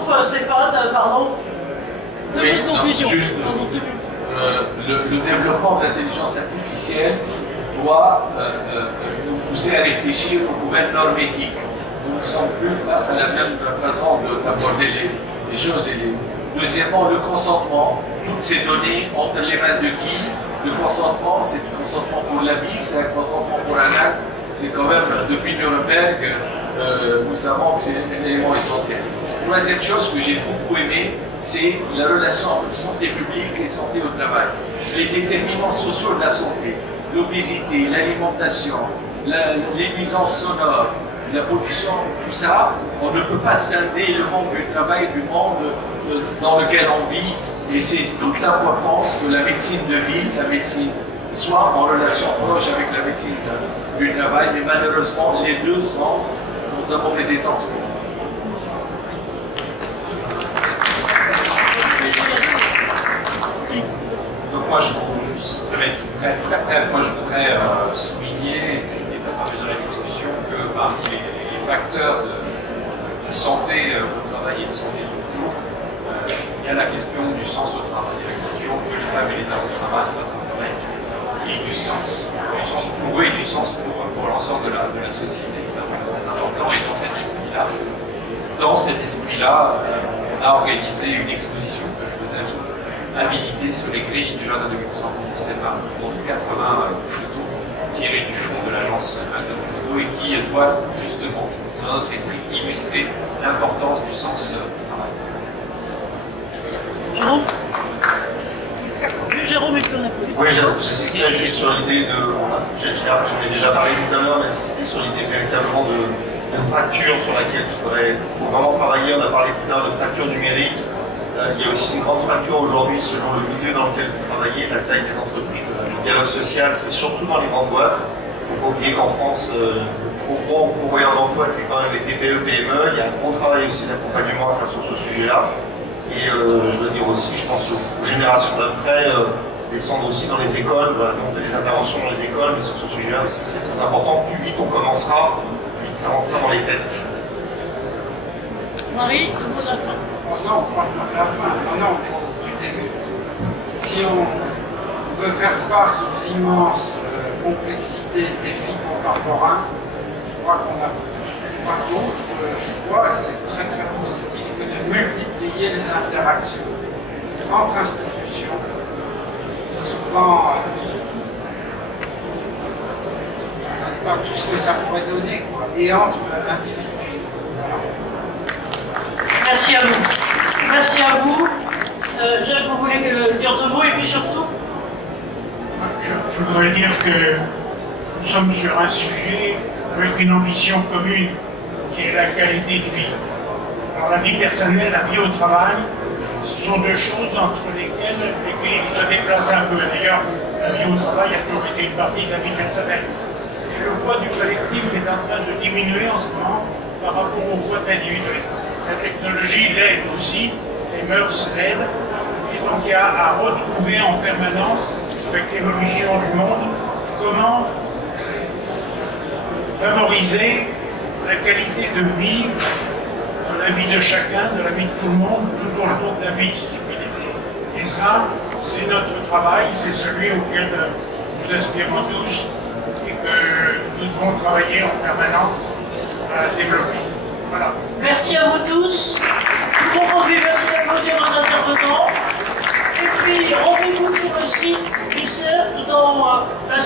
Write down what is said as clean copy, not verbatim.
sauf Stéphane, pardon. De votre conclusion. Juste, le développement de l'intelligence artificielle doit nous pousser à réfléchir aux nouvelles normes éthiques. Nous ne sommes plus face à la même façon d'aborder les choses. Deuxièmement, le consentement. Toutes ces données entre les mains de qui? Le consentement, c'est du consentement pour la vie, c'est un consentement pour un acte. C'est quand même, depuis Nuremberg, nous savons que c'est un élément essentiel. Troisième chose que j'ai beaucoup aimé, c'est la relation entre santé publique et santé au travail. Les déterminants sociaux de la santé, l'obésité, l'alimentation, les nuisances sonores, la pollution, tout ça, on ne peut pas scinder le monde du travail du monde dans lequel on vit. Et c'est toute l'importance que la médecine de ville, la médecine, soit en relation proche avec la médecine du travail, mais malheureusement, les deux sont dans un mauvais état en ce moment. Donc moi, ça va être très bref, moi je voudrais souligner, et c'est ce qui est apparu dans la discussion, que parmi les facteurs de santé au travail et de santé tout court, il y a la question du sens au travail, il y a la question que les femmes et les hommes au travail fassent un travail et du sens pour eux et du sens pour l'ensemble de la société. Ça me paraît très important, et dans cet esprit-là, on a organisé une exposition que je vous invite à visiter sur les grilles du Jardin de Luxembourg au Sénat, donc 80 photos tirées du fond de l'agence Magnum Photo et qui doit justement, dans notre esprit, illustrer l'importance du sens au travail. Jérôme? Jérôme, est-ce qu'on a plus? Oui, j'insisterai juste sur l'idée de. J'en ai déjà parlé tout à l'heure, mais insister sur l'idée véritablement de fracture sur laquelle il faut vraiment travailler. On a parlé tout à l'heure de fracture numérique. Il y a aussi une grande fracture aujourd'hui selon le milieu dans lequel vous travaillez, la taille des entreprises. Le dialogue social, c'est surtout dans les grandes boîtes. Il ne faut pas oublier qu'en France, au gros pourvoyeur d'emploi, c'est quand même les TPE, PME. Il y a un gros travail aussi d'accompagnement à faire sur ce sujet-là. Et je dois dire aussi, je pense aux générations d'après, descendre aussi dans les écoles. Voilà, nous on fait des interventions dans les écoles, mais sur ce sujet-là aussi c'est très important. Plus vite on commencera, plus vite ça rentrera dans les têtes. Marie, le mot de la fin. Non, pas la fin, non, du début. Si on veut faire face aux immenses complexités, défis contemporains, je crois qu'on n'a pas d'autre choix, et c'est très très positif, que de multiplier les interactions entre institutions. Souvent, ça ne donne pas tout ce que ça pourrait donner, quoi, et entre individus. Voilà. Merci à vous. Merci à vous. Jacques, vous voulez dire deux mots et puis surtout? Je voudrais dire que nous sommes sur un sujet avec une ambition commune qui est la qualité de vie. Alors la vie personnelle, la vie au travail, ce sont deux choses entre lesquelles l'équilibre se déplace un peu. D'ailleurs, la vie au travail a toujours été une partie de la vie personnelle. Et le poids du collectif est en train de diminuer en ce moment par rapport au poids de l'individu. La technologie l'aide aussi, les mœurs l'aident, et donc il y a à retrouver en permanence, avec l'évolution du monde, comment favoriser la qualité de vie, de la vie de chacun, de la vie de tout le monde, tout au long de la vie stipulée. Et ça, c'est notre travail, c'est celui auquel nous aspirons tous et que nous devons travailler en permanence à développer. Voilà. Merci à vous tous. Tout le monde, merci d'applaudir nos intervenants. Et puis, rendez-vous sur le site du CERF dans la